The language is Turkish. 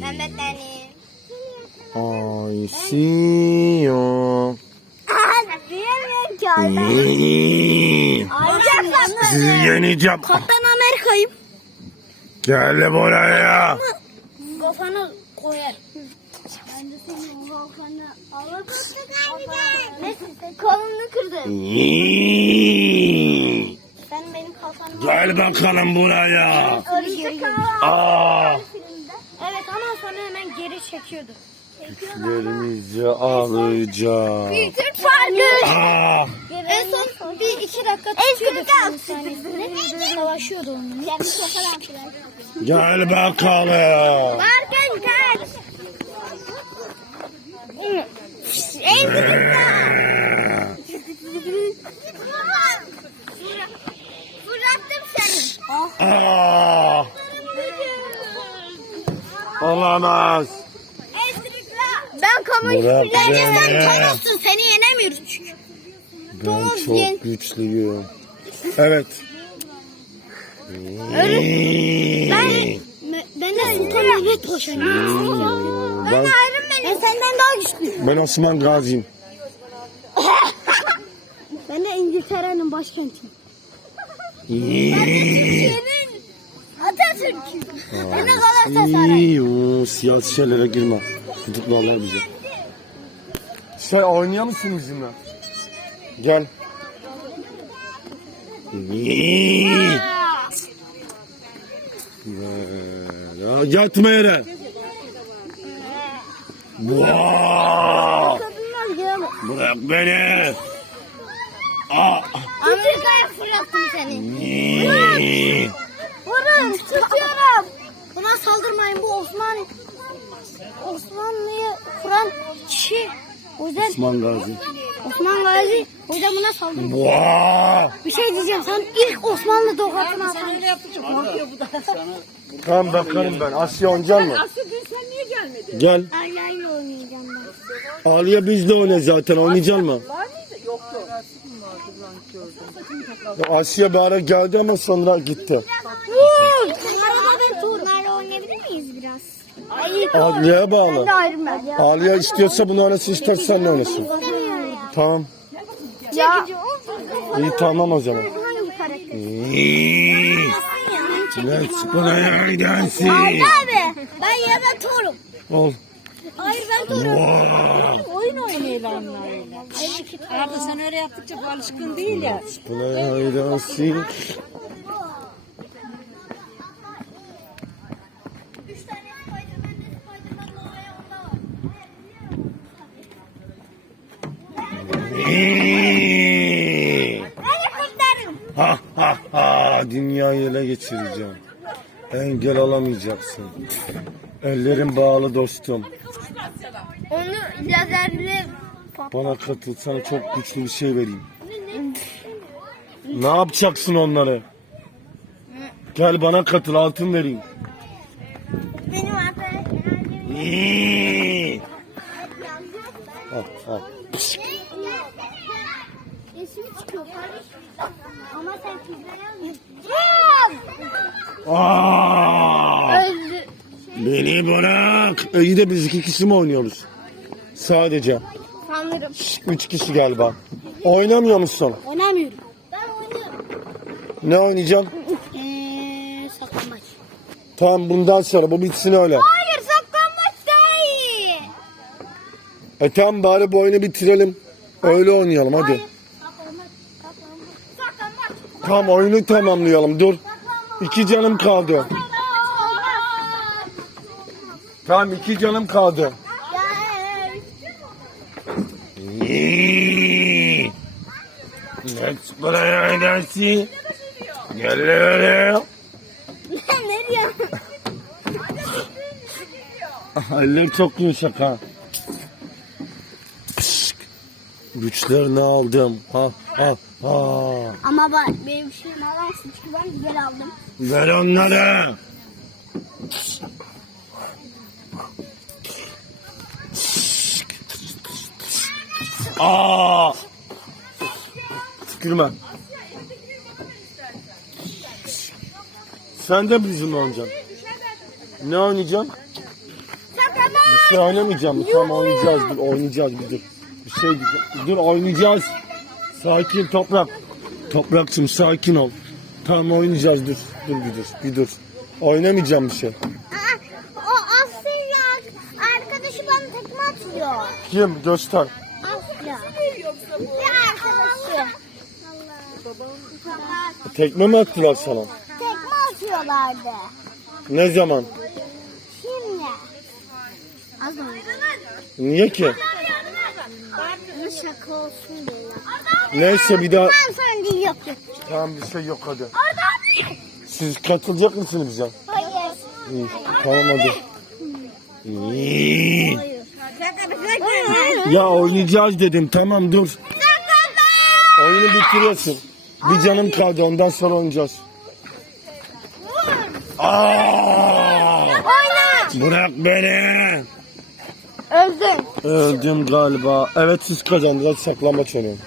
Mehmet Ali. I see you. Sizi yeneceğim. Kaptan Amerika'yım. Gel buraya. Kafanı koyar. Ben de senin kafanı alıp Neyse kolunu kırdı. Hmm. Sen benim kafanı Gel bakalım buraya. Örümcek Aa. Evet ama sonra hemen geri çekiyordu. Güçlerimizi alacağım. Türk farkı. Aa. En son bir iki dakika tutuyordu film sahnesinde. Savaşıyordu onunla. Gel bakalım. Varken kaç. En Fırlattım seni. Aa. Olamaz. Ben kamu Bırak Bence sen. Thanos'sun. Seni yenemiyoruz çünkü. Ben yen- çok güçlüyüm. Evet. Ben, ben de Sultan Mehmet Paşa'yım. Ben, Ben senden daha güçlüyüm. ben Osman Gazi'yim. Ben de İngiltere'nin başkentiyim. Atatürk'üm. Ben de Galatasaray. İyi, siyasi şeylere girme. Tutuklarlar bizi. Sen oynuyor musun bizimle? Gel. İyi. Ya, yatma yere. Vaa! Bırak beni. Aa. Amerika'ya fırlattım seni. İyi. Vurun tutuyorum. Buna saldırmayın bu Osman Osmanlı'yı kuran kişi. O yüzden Osman Gazi. Osman Gazi o yüzden buna saldırın. Bir şey diyeceğim sen ilk Osmanlı tokatını atan. Tamam bakarım ben. Asya oynayacak mı? Aslı dün sen niye gelmedin? Gel. Alya'yla oynayacağım ben. Aliye bizle oyna zaten. Oynayacak mı? Var mıydı? Yoktu. Asya bir ara geldi ama sonra gitti. Hayır. Aliye'ye bağlı. De. Aliye istiyorsa bunu oynasın ne oynasın. İstemiyorum. Tamam. Ya. İyi tamam o zaman. Hangi karakter? Let's play. Hayır abi. Ben ya da Thor'um. Ol. Hayır ben Thor'um. Wow. Oyun oynayla onlarla. Abi sen öyle yaptıkça alışkın değil ya. Play hide and seek. Beni kurtarın. Ha ha ha dünyayı ele geçireceğim. Engel olamayacaksın. Ellerim bağlı dostum. Onu lazerle Bana katıl sana çok güçlü bir şey vereyim. Ne yapacaksın onları? Gel bana katıl altın vereyim. benim arkadaşım. İyi. Al, al. Resmi çıkıyor kardeşim. Ama sen kızları almıyorsun. Beni bırak. E, iyi de biz iki kişi mi oynuyoruz? Sadece. Sanırım. Üç kişi galiba. Oynamıyor musun? Oynamıyorum. Ben oynuyorum. Ne oynayacaksın? Eee saklambaç. Tamam bundan sonra bu bitsin öyle. Hayır saklambaç daha iyi. E tamam bari bu oyunu bitirelim. Öyle oynayalım hadi. Hayır. Tamam oyunu tamamlayalım dur. İki canım kaldı. Tamam iki canım kaldı. Gel. Let's play hide and seek. Gel öyle. Nereye? Eller çok yumuşak ha. Güçlerini aldım. Ha ha ha. Ama bak benim şeyim alarsın çünkü ben güzel aldım. Ver onları. Aa! Tükürme. Sen de bizimle oynayacaksın. Ne oynayacaksın? Bir şey oynamayacağım. Tamam oynayacağız. Oynayacağız bir dur. Bir şey. Dur oynayacağız. Sakin toprak. Toprakçım sakin ol. Tamam oynayacağız dur. Dur bir dur. Bir dur. Oynamayacağım bir şey. O Asya arkadaşı bana tekme atıyor. Kim? Göster. Asya. Bir arkadaşı. Tekme mi attılar sana? Tekme atıyorlardı. Ne zaman? Şimdi. Az önce. Niye ki? Olsun diye. Neyse bir daha. Ben sana değil yok yok. Tamam bir şey yok hadi. Siz katılacak mısınız bize? Hayır. İyi. Tamam hadi. İyi. Ya oynayacağız dedim tamam dur. Oyunu bitiriyorsun. Bir canım kaldı ondan sonra oynayacağız. Aa! Oyna. Bırak beni. Öldün. Öldüm galiba. Evet siz kazandınız. Hadi saklambaç oynayalım.